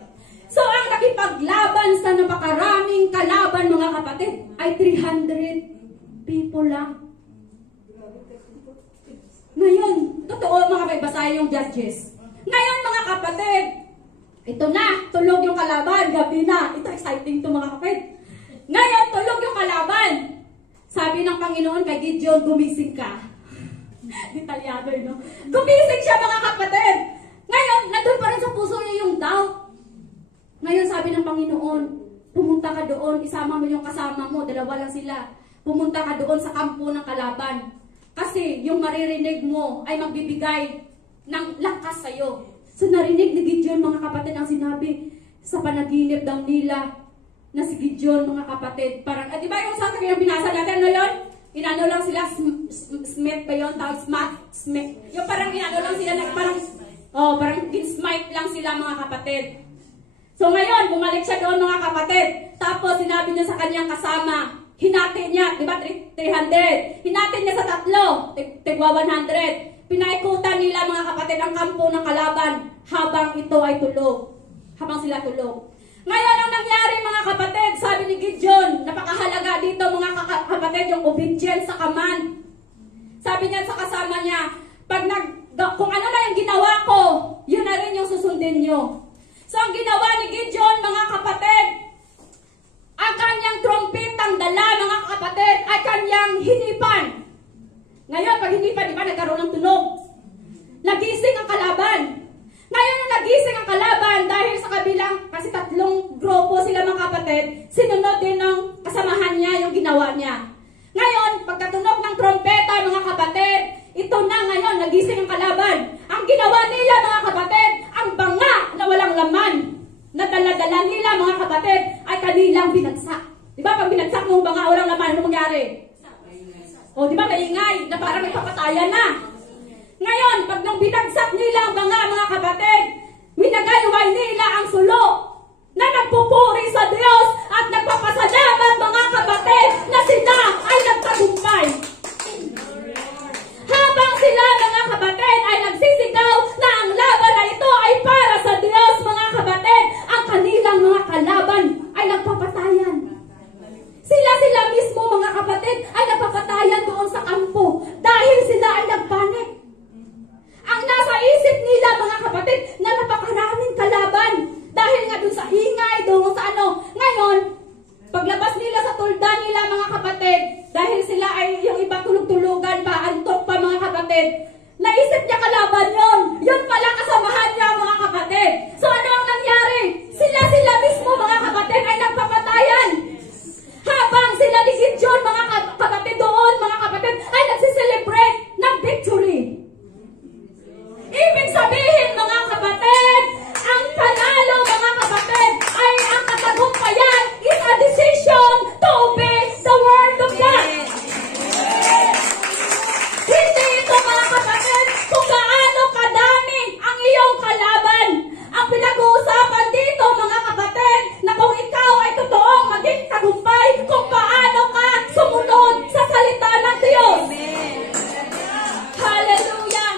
So, ang nakipaglaban sa napakaraming kalaban, mga kapatid, ay 300 people lang. Ngayon, totoo mga may basahin yung Judges. Ngayon, mga kapatid, ito na, tulog yung kalaban, gabi na. Ito, exciting to mga kapatid. Ngayon, tulog yung kalaban. Sabi ng Panginoon kay Gideon, gumising ka. Detalyado, no? Gumising siya, mga kapatid. Ngayon, nandun pa rin sa puso niya yung doubt. Ngayon, sabi ng Panginoon, pumunta ka doon, isama mo yung kasama mo, dalawa lang sila. Pumunta ka doon sa kampo ng kalaban. Kasi yung maririnig mo ay magbibigay ng lakas sa'yo. So narinig ni Gideon, mga kapatid, ang sinabi sa panaginip daw nila na si Gideon, mga kapatid. Parang, di ba yung sa yung binasa natin, ano yun? Inano lang sila, smith ba yun? Tawag smith. Yung parang inano lang sila, parang smite lang sila, mga kapatid. So ngayon, bumalik siya doon, mga kapatid. Tapos sinabi niya sa kanyang kasama, hinati niya, di ba, 300. Hinati niya sa tatlo, tigwa 100. Pinaikutan nila, mga kapatid, ang kampo ng kalaban habang ito ay tulog. Habang sila tulog. Ngayon, ang nangyari, mga kapatid, sabi ni Gideon, napakahalaga dito, mga kapatid, yung obedience sa command. Sabi niya sa kasama niya, kung ano na yung ginawa ko, yun na rin yung susundin nyo. So, ang ginawa ni Gideon, mga kapatid, ang kanyang trompetang dala, mga kapatid, ay kanyang hinipan. Ngayon, pag hinipan, di ba, nagkaroon ng tunog. Nagising ang kalaban. Ngayon, nung nagising ang kalaban, dahil sa kabilang, kasi 3 grupo sila, mga kapatid, sinunod din ng kasamahan niya yung ginawa niya. Ngayon, pagkatunog ng trompeta, mga kapatid, ito na ngayon, nagising ang kalaban. Ang ginawa nila, mga kapatid, ang banga na walang laman, na dala-dala nila, mga kapatid, ay kanilang binagsak. Di ba, pag binagsak mong banga, walang laman, ano mangyari? O, di ba, maingay, na parang nagpapatayan na. Ngayon, pag nung binagsak nila ang banga, mga kapatid, minagayway nila ang sulo na nagpupuri sa Diyos at nagpapasalamat, mga kapatid, na sila ay nagtagumpay. Habang sila, mga kapatid, ay nagsisigaw na ang laban na ito ay para sa Diyos, mga kapatid, ang kanilang mga kalaban ay nagpapatayan. Sila mismo, mga kapatid, ay nagpapatayan doon sa kampo dahil sila ay nagpanik. Ang nasa isip nila, mga kapatid, na napakaraming kalaban dahil nga doon sa ingay, doon sa ano. Ngayon, paglabas nila sa tulda nila, mga kapatid, dahil sila ay yung iba tulog-tulugan pa, antok pa, mga kapatid, naisip niya kalaban yun. Yun pala kasamahan niya, mga kapatid. So ano ang nangyari? Sila mismo, mga kapatid, ay nagpapatayan. Habang sila ni Gideon, mga kapatid doon, mga kapatid, ay nagsiselebrate ng victory. Ibig sabihin, mga kapatid, ang panalo, mga kapatid, ay ang katagumpayan is a decision to obey the word of God. Hindi ito, mga kapatid, kung gaano kadami ang iyong kalaban. Ang pinag-uusapan dito, mga kapatid, na kung ikaw ay totoong maging tagumpay, kung paano ka sumunod sa salita ng Diyos. Hallelujah!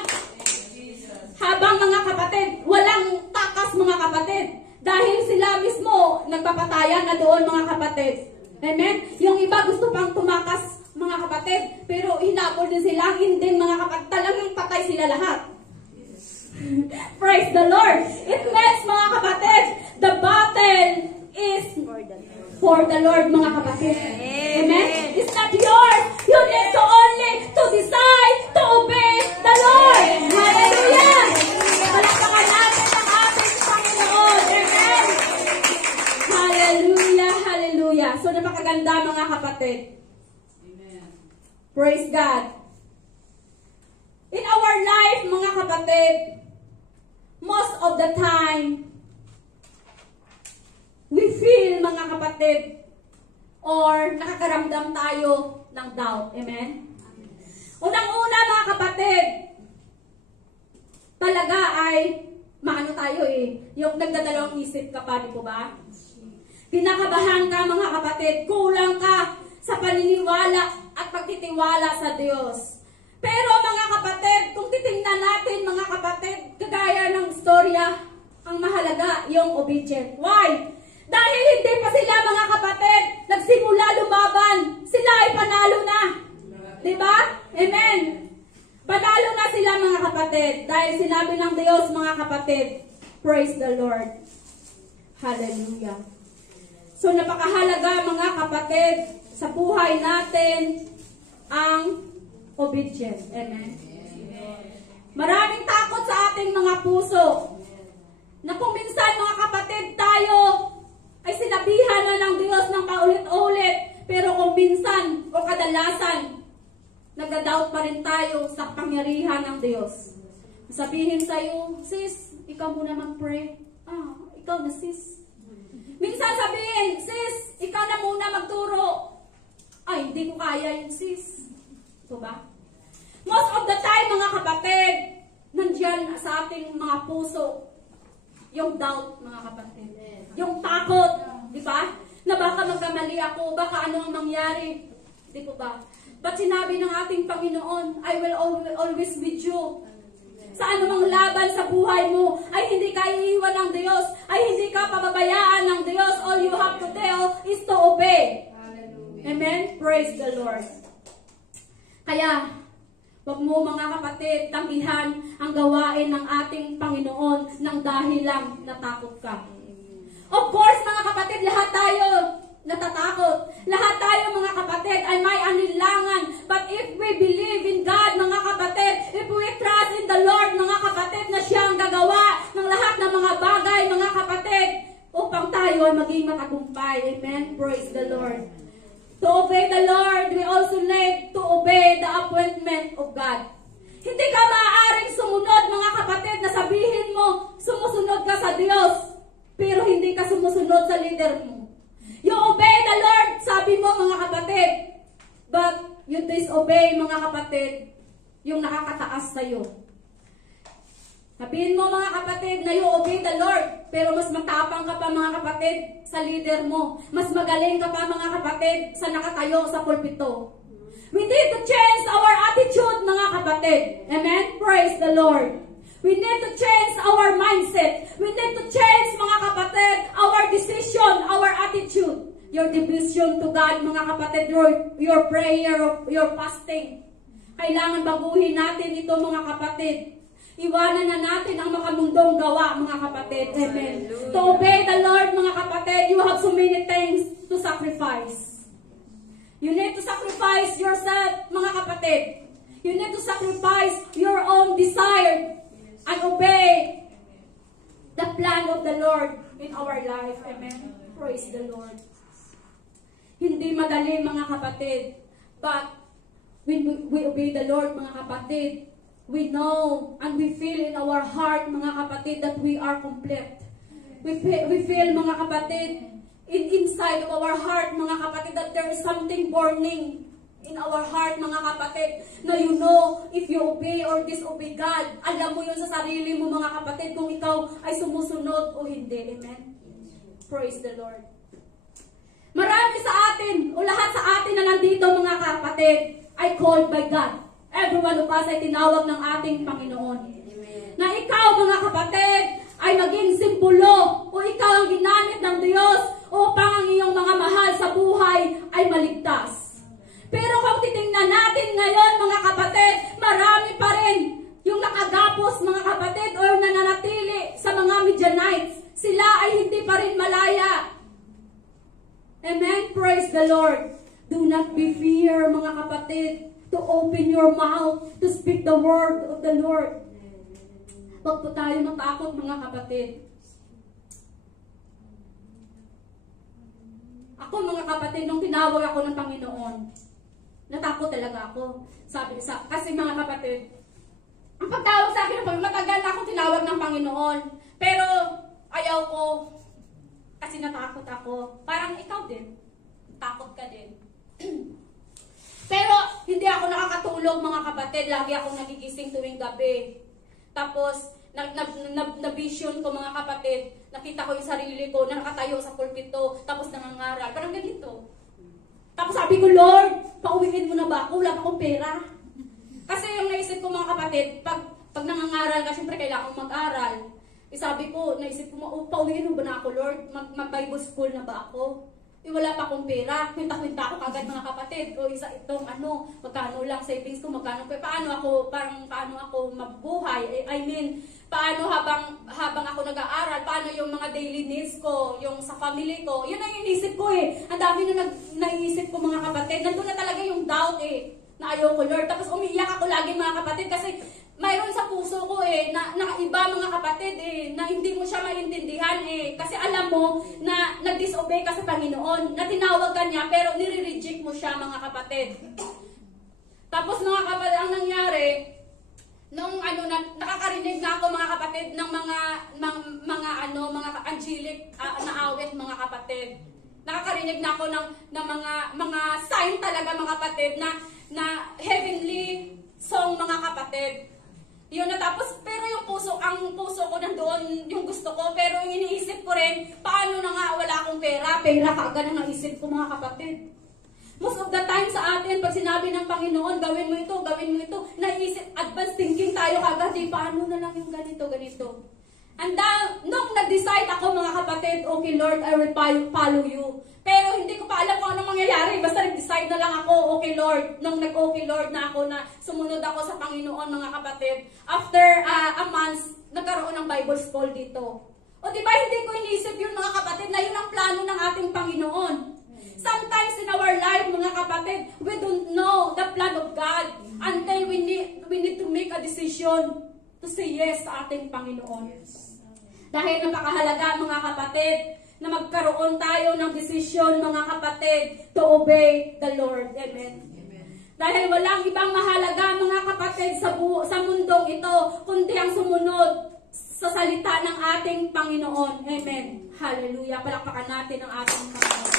Habang, mga kapatid, walang takas, mga kapatid, dahil sila mismo nagpapatayan na doon, mga kapatid. Amen? Yung iba gusto pang tumakas, mga kapatid, pero hinabol din sila, hindi, mga kapatid, talagang patay sila lahat. Praise the Lord! It means, mga kapatid, the battle is for the Lord, mga kapatid. Amen? It's not yours. You need to only to decide to obey the Lord. Hallelujah! Palakpakan natin ang ating Panginoon. Amen? Hallelujah! Hallelujah! So, napakaganda, mga kapatid. Praise God. In our life, mga kapatid, most of the time, we feel, mga kapatid, or nakakaramdam tayo ng doubt. Amen? Unang-una mga kapatid, talaga ay, maano tayo yung nagdadalawang isip ka pa, di po ba? Kinakabahan ka mga kapatid, kulang ka sa paniniwala at pagtitiwala sa Diyos. Pero mga kapatid, kung titingnan natin mga kapatid, kagaya ng storya, ang mahalaga yung obedient. Why? Dahil hindi pa sila mga kapatid nagsimula lumaban, sila ay panalo na. Diba? Amen. Panalo na sila mga kapatid dahil sinabi ng Diyos mga kapatid. Praise the Lord. Hallelujah. So napakahalaga mga kapatid sa buhay natin ang obedience. Amen. Maraming takot sa ating mga puso na kung minsan mga kapatid tayo ay sinabihan na ng Diyos ng paulit-ulit, pero kung minsan o kadalasan nagda-doubt pa rin tayo sa pangyarihan ng Diyos. Sabihin sa'yo, sis, ikaw muna mag-pray. Ikaw na sis. Minsan sabihin, sis, ikaw na muna magturo. Ay, hindi ko kaya yun sis. Ito ba? Most of the time mga kapatid, nandyan sa ating mga puso, yung doubt mga kapatid. Yung takot, di ba? Na baka magkamali ako, baka ano ang mangyari. Di po ba? But sinabi ng ating Panginoon, I will always with you. Sa anumang laban sa buhay mo, ay hindi ka iiwan ng Diyos, ay hindi ka pababayaan ng Diyos. All you have to do is to obey. Amen? Praise the Lord. Kaya, wag mo mga kapatid, tanggihan ang gawain ng ating Panginoon nang dahil lang natakot ka. Of course, mga kapatid, lahat tayo natatakot. Lahat tayo, mga kapatid, ay may anilangan. But if we believe in God, mga kapatid, if we trust in the Lord, mga kapatid, na siya ang gagawa ng lahat ng mga bagay, mga kapatid, upang tayo ay maging matagumpay. Amen? Praise the Lord. To obey the Lord, we also need to obey the appointment of God. Hindi ka maaaring sumunod, mga kapatid, na sabihin mo, sumusunod ka sa Diyos, pero hindi ka sumusunod sa leader mo. You obey the Lord, sabi mo mga kapatid, but you disobey mga kapatid, yung nakakataas sa'yo. Sabihin mo mga kapatid na you obey the Lord, pero mas matapang ka pa mga kapatid sa leader mo. Mas magaling ka pa mga kapatid sa nakatayo sa pulpito. We need to change our attitude mga kapatid. Amen? Praise the Lord. We need to change our mindset. We need to change, mga kapatid, our decision, our attitude. Your devotion to God, mga kapatid, your prayer, your fasting. Kailangan baguhin natin ito, mga kapatid. Iwanan na natin ang makamundong gawa, mga kapatid. Amen. To obey the Lord, mga kapatid, you have so many things to sacrifice. You need to sacrifice yourself, mga kapatid. You need to sacrifice your own desire and obey the plan of the Lord in our life. Amen. Praise the Lord. Hindi madali mga kapatid, but when we obey the Lord mga kapatid, we know and we feel in our heart mga kapatid that we are complete. We feel mga kapatid, inside of our heart mga kapatid, that there is something burning in our heart, mga kapatid, na you know, if you obey or disobey God, alam mo yun sa sarili mo, mga kapatid, kung ikaw ay sumusunod o hindi. Amen? Praise the Lord. Marami sa atin, o lahat sa atin na nandito, mga kapatid, ay called by God. Every one of us ay tinawag ng ating Panginoon. Amen. Na ikaw, mga kapatid, ay maging simbolo, o ikaw ang ginamit ng Diyos, upang ang iyong mga mahal sa buhay ay maligtas. Pero kung titingnan natin ngayon, mga kapatid, marami pa rin yung nakagapos, mga kapatid, o nananatili sa mga Midianites. Sila ay hindi pa rin malaya. Amen? Praise the Lord. Do not be fear, mga kapatid, to open your mouth, to speak the word of the Lord. Huwag po tayo matakot, mga kapatid. Ako, mga kapatid, nung tinawag ako ng Panginoon, natakot talaga ako. Kasi mga kapatid, ang pagtawag sa akin, matagal na akong tinawag ng Panginoon. Pero ayaw ko, kasi natakot ako. Parang ikaw din. Takot ka din. Pero hindi ako nakakatulog mga kapatid. Lagi akong nagigising tuwing gabi. Tapos, na-vision ko mga kapatid, nakita ko yung sarili ko na nakatayo sa pulpito, tapos nangangaral. Parang ganito. Tapos sabi ko, Lord, pauwiin mo na ba ako? Wala pa akong pera. Kasi yung naisip ko mga kapatid, pag nangangaral ka, syempre kailangan kong mag-aral. Sabi ko, naisip ko, pauwiin mo ba na ako, Lord? Mag-Bible school na ba ako? Wala pa akong pera. Kwenta-kwenta ako kagad mga kapatid. O isa itong magkano lang savings ko, magkano paano ako mabuhay? I mean, paano habang ako nag-aaral, paano yung mga daily needs ko, yung sa family ko. Yun ang inisip ko eh. Ang dami na naiisip ko mga kapatid. Nandun na talaga yung doubt eh, na ayoko Lord. Tapos umiiyak ako lagi mga kapatid kasi mayroon sa puso ko eh, na nakaiba mga kapatid eh, na hindi mo siya maintindihan eh. Kasi alam mo na nag-disobey ka sa Panginoon, na tinawag ka niya pero nire-reject mo siya mga kapatid. Tapos mga kapatid, ang nangyari, nung nakakarinig na ako mga kapatid ng mga angelic na awit mga kapatid. Nakakarinig na ako ng mga sign talaga mga kapatid na heavenly song mga kapatid. Yun na tapos, pero ang puso ko nandoon, yung gusto ko, pero yung iniisip ko rin, paano na nga wala akong pera kaagad ang naisip ko mga kapatid. Most of the time sa atin, pag sinabi ng Panginoon, gawin mo ito, naisip, advanced thinking tayo kaagad, paano na lang yung ganito. And nung nag-decide ako mga kapatid, okay Lord, I will follow you. Pero hindi ko pa alam kung anong mangyayari. Basta nag-decide na lang ako, okay Lord. Nung nag-okay Lord na ako na sumunod ako sa Panginoon mga kapatid. After a month, nagkaroon ng Bible school dito. O diba hindi ko inisip yun mga kapatid na yun ang plano ng ating Panginoon. Sometimes in our life mga kapatid, we don't know the plan of God until we need to make a decision to say yes sa ating Panginoon. Dahil napakahalaga mga kapatid, na magkaroon tayo ng desisyon mga kapatid to obey the Lord. Amen. Amen. Dahil walang ibang mahalaga mga kapatid sa mundong ito, kundi ang sumunod sa salita ng ating Panginoon. Amen. Hallelujah. Palakpakan natin ang ating Panginoon.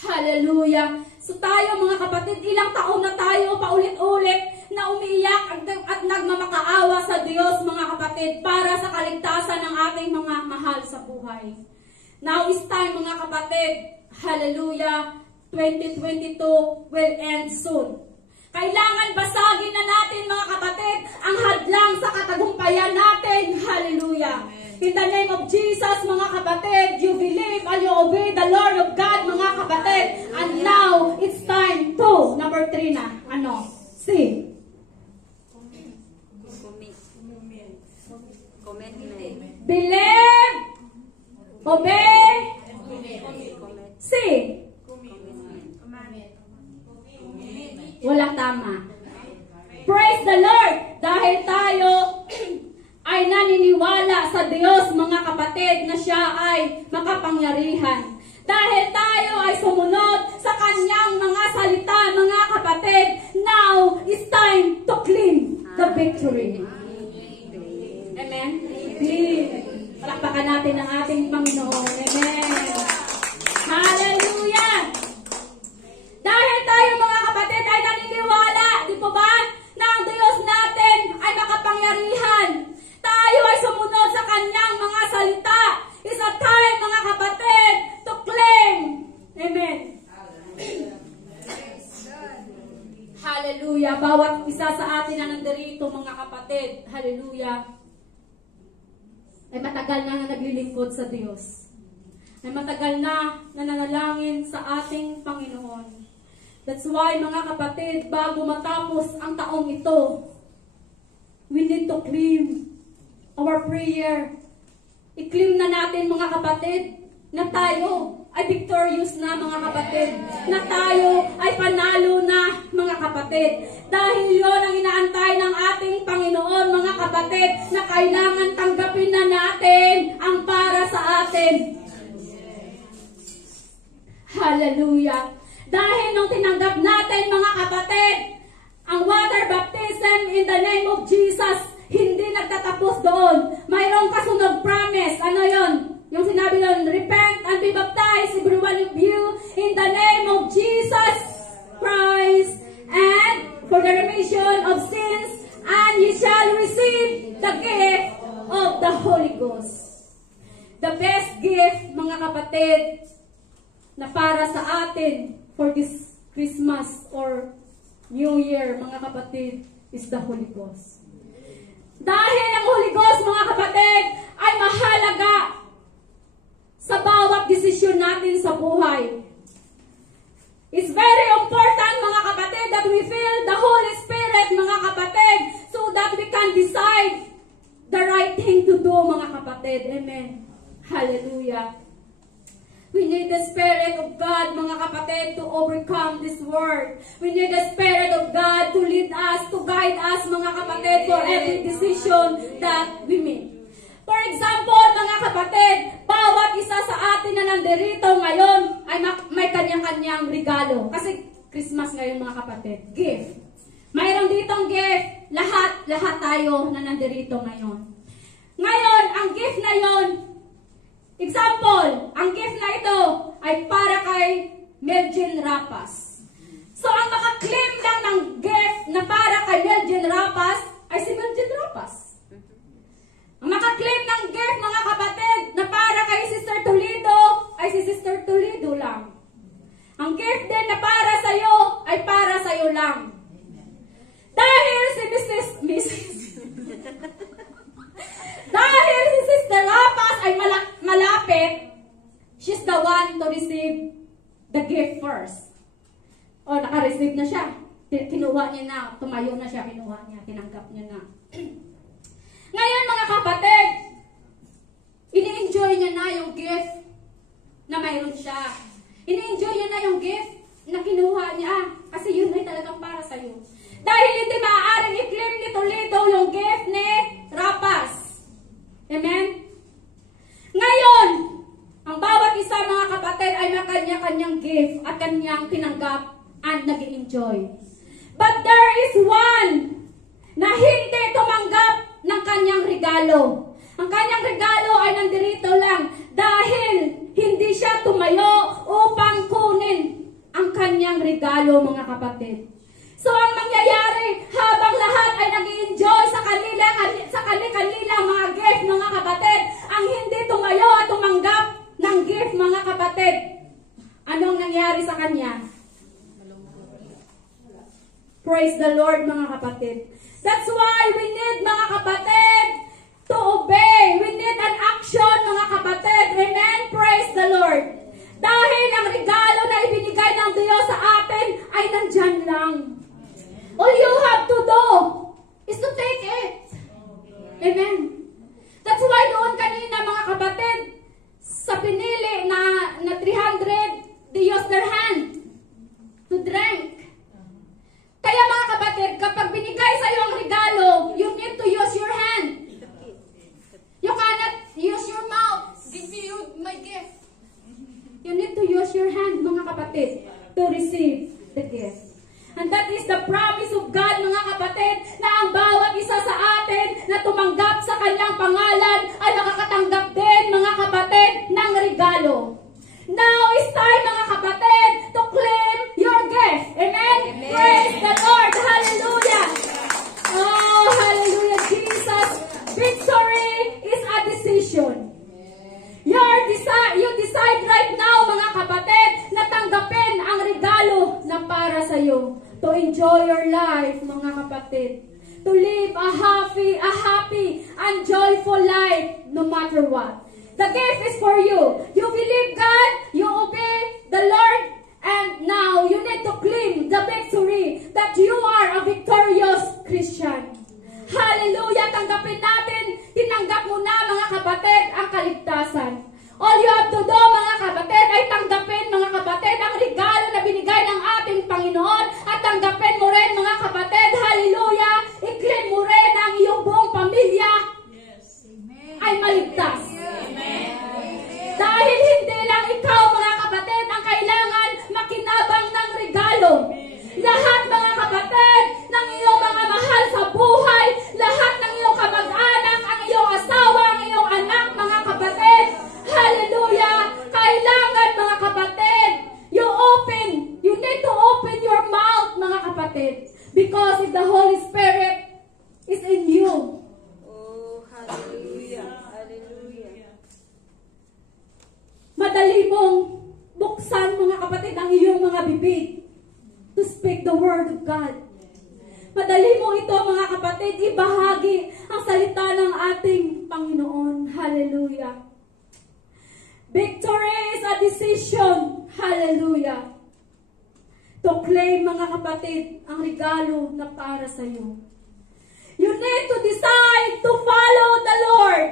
Hallelujah. So tayo mga kapatid, ilang taon na tayo paulit-ulit na umiiyak at nagmamakaawa sa Diyos mga kapatid para sa kaligtasan ng ating mga mahal sa buhay. Now is time mga kapatid, hallelujah, 2022 will end soon. Kailangan basagin na natin mga kapatid ang hadlang sa katagumpayan natin, hallelujah. In the name of Jesus mga kapatid, you believe and you obey the Lord of God mga kapatid. And now, it's time to, number 3 na, C. Believe, obey, C. Walang tama. Praise the Lord! Dahil tayo ay naniniwala sa Diyos mga kapatid na siya ay makapangyarihan. Dahil tayo ay sumunod sa kanyang mga salita mga kapatid, now is time to claim the victory. Amen? Palakpakan natin ang ating Panginoon. Amen. Hallelujah! Dahil tayo mga kapatid ay naniniwala, di po ba, na ang Diyos natin ay makapangyarihan. Tayo ay sumunod sa kanyang mga salita. It's a time mga kapatid to claim. Amen. Hallelujah. Bawat isa sa atin na nandirito mga kapatid, hallelujah, ay matagal na naglilingkod sa Diyos. Ay matagal na nananalangin sa ating Panginoon. That's why mga kapatid, bago matapos ang taong ito, we need to claim our prayer. I-claim na natin mga kapatid na tayo ay victorious na mga kapatid. Na tayo ay panalo na mga kapatid. Dahil yun ang inaantay ng ating Panginoon mga kapatid na kailangan tanggapin na natin ang para sa atin. Hallelujah. Dahil nung tinanggap natin mga kapatid ang water baptism in the name of Jesus, hindi nagtatapos doon. Mayroong kasunod promise. Ano yon? Yung sinabi doon, repent and be baptized, everyone in Ghost. The best gift, mga kapatid, na para sa atin for this Christmas or New Year, mga kapatid, is the Holy Ghost. Dahil ang Holy Ghost, mga kapatid, ay mahalaga sa bawat desisyon natin sa buhay. It's very important, mga kapatid, that we feel the Holy Spirit, mga kapatid, so that we can decide the right thing to do, mga kapatid. Amen. Hallelujah. We need the Spirit of God, mga kapatid, to overcome this world. We need the Spirit of God to lead us, to guide us, mga kapatid, for every decision that we make. For example, mga kapatid, bawat isa sa atin na nandirito ngayon ay may kanyang-kanyang regalo. Kasi Christmas ngayon, mga kapatid. Gift. Mayroon ditong gift. Lahat tayo na nandirito ngayon. Ngayon, ang gift na yon, example, ang gift na ito ay para kay Melgin Rapas. So, ang makaklaim lang ng gift na para kay Melgin Rapas ay si Melgin Rapas. Ang makaklaim ng gift, mga kapatid, na para kay Sister Toledo ay si Sister Toledo lang. Ang gift din na para sa'yo ay para sa'yo lang. Dahil si dahil si Sister Rapas ay malapit, she's the one to receive the gift first. O, naka-receive na siya. Kinuha niya na, tumayo na siya, kinuha niya, tinanggap niya na. Ngayon, mga kapatid, ini-enjoy niya na yung gift na mayroon siya. Ini-enjoy niya na yung gift na kinuha niya. Kasi yun ay talagang para sa'yo. Dahil hindi maaaring i-claim ni Toledo yung gift ni Rapas. Amen? Ngayon, ang bawat isa, mga kapatid, ay may kanya-kanyang gift at kanyang tinanggap at nag-enjoy. But there is one na hindi tumanggap ng kanyang regalo. Ang kanyang regalo ay nandirito lang dahil hindi siya tumayo upang kunin ang kanyang regalo, mga kapatid. So, ang mangyayari, habang lahat ay nag-i-enjoy sa kanilang mga gift, mga kapatid, ang hindi tumayo at tumanggap ng gift, mga kapatid, anong nangyari sa kanya? Praise the Lord, mga kapatid. That's why we need, mga kapatid, to obey. We need an action, mga kapatid. Amen? Praise the Lord. Dahil ang regalo na ibinigay ng Diyos sa atin ay nandyan lang. All you have to do is to take it. Amen? That's why doon kanina, mga kapatid, sa pinili na 300, they use their hand to drink. Kaya, mga kapatid, kapag binigay sa iyo ang regalo, you need to use your hand. You cannot use your mouth. Give me my gift. You need to use your hand, mga kapatid, to receive the gift. And that is the promise of God, mga kapatid, na ang bawat isa sa atin na tumanggap sa kanyang pangalan ay nakakatanggap din, mga kapatid, ng regalo. Now is time, mga kapatid, to claim your gift. Amen? Amen. Praise the Lord. Hallelujah. Oh, hallelujah, Jesus. Victory is a decision. You decide right now, mga kapatid, na tanggapin ang regalo na para sa iyo. To enjoy your life, mga kapatid. To live a happy and joyful life no matter what. The gift is for you. You believe God, you obey the Lord, and now you need to claim the victory that you are a victorious Christian. Hallelujah! Tanggapin natin, tinanggap mo na, mga kapatid, ang kaligtasan. All you have to do, mga kapatid, ay tanggapin, mga kapatid, ang regalo na binigay ng ating Panginoon, at tanggapin mo rin, mga kapatid, hallelujah, i-claim mo rin ang iyong buong pamilya ay maligtas. Dahil hindi lang ikaw, mga kapatid, ang kailangan makinabang ng regalo. Lahat, mga kapatid, ng iyong mga mahal sa buhay, lahat ng iyong kamag-anak, ang iyong asawa, ang iyong anak, mga kapatid, hallelujah, kailangan, mga kapatid, you need to open your mouth, mga kapatid, because if the Holy Spirit is in you, Oh, hallelujah. Hallelujah. ang iyong mga bibig to speak the word of God. Madali mo ito, mga kapatid, ibahagi ang salita ng ating Panginoon. Hallelujah. Victory is a decision. Hallelujah. To claim, mga kapatid, ang regalo na para sa iyo. You need to decide to follow the Lord.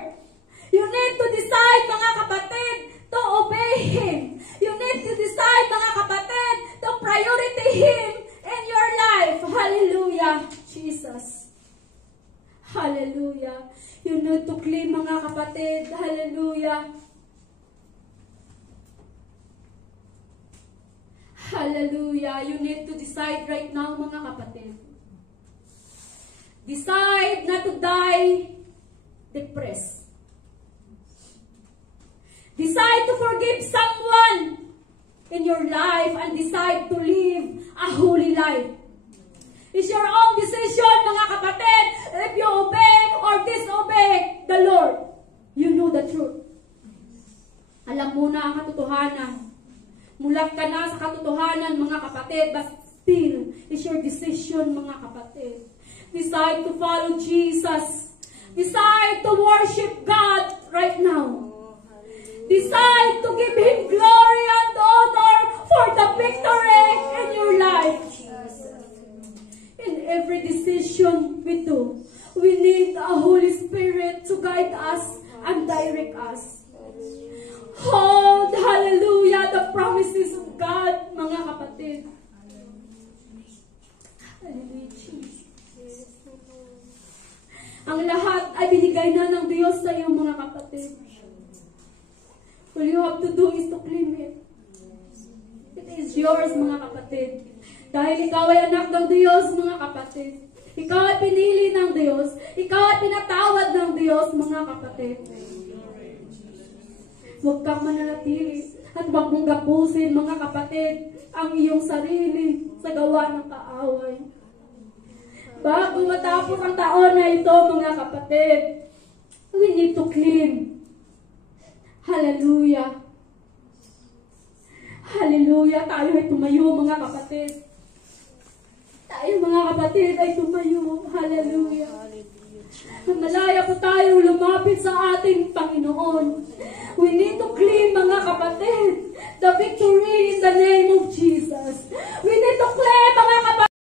You need to decide, mga kapatid, to obey Him. You need to decide, mga kapatid, to priority Him in your life. Hallelujah. Jesus. Hallelujah. You need to claim, mga kapatid. Hallelujah. Hallelujah. You need to decide right now, mga kapatid. Decide not to die depressed. Decide to forgive someone in your life and decide to live a holy life. It's your own decision, mga kapatid, if you obey or disobey the Lord. You know the truth. Alam mo na ang katotohanan. Mulat ka na sa katotohanan, mga kapatid, but still, it's your decision, mga kapatid. Decide to follow Jesus. Decide to worship God right now. Decide to give Him glory and honor for the victory in your life. In every decision we do, we need a Holy Spirit to guide us and direct us. Hold, hallelujah, the promises of God, mga kapatid. Hallelujah, Jesus. Ang lahat ay binigay na ng Diyos sa iyo, mga kapatid. All you have to do is to claim it. It is yours, mga kapatid. Dahil ikaw ay anak ng Diyos, mga kapatid. Ikaw ay pinili ng Diyos. Ikaw ay pinatawad ng Diyos, mga kapatid. Huwag kang mananatili at huwag mong gapusin, mga kapatid, ang iyong sarili sa gawa ng kaaway. Bago matapos ang taon na ito, mga kapatid, we need to claim. Hallelujah. Hallelujah. Tayo ay tumayo, mga kapatid. Tayo, mga kapatid, ay tumayo. Hallelujah. Malaya po tayo lumapit sa ating Panginoon. We need to claim, mga kapatid, the victory in the name of Jesus. We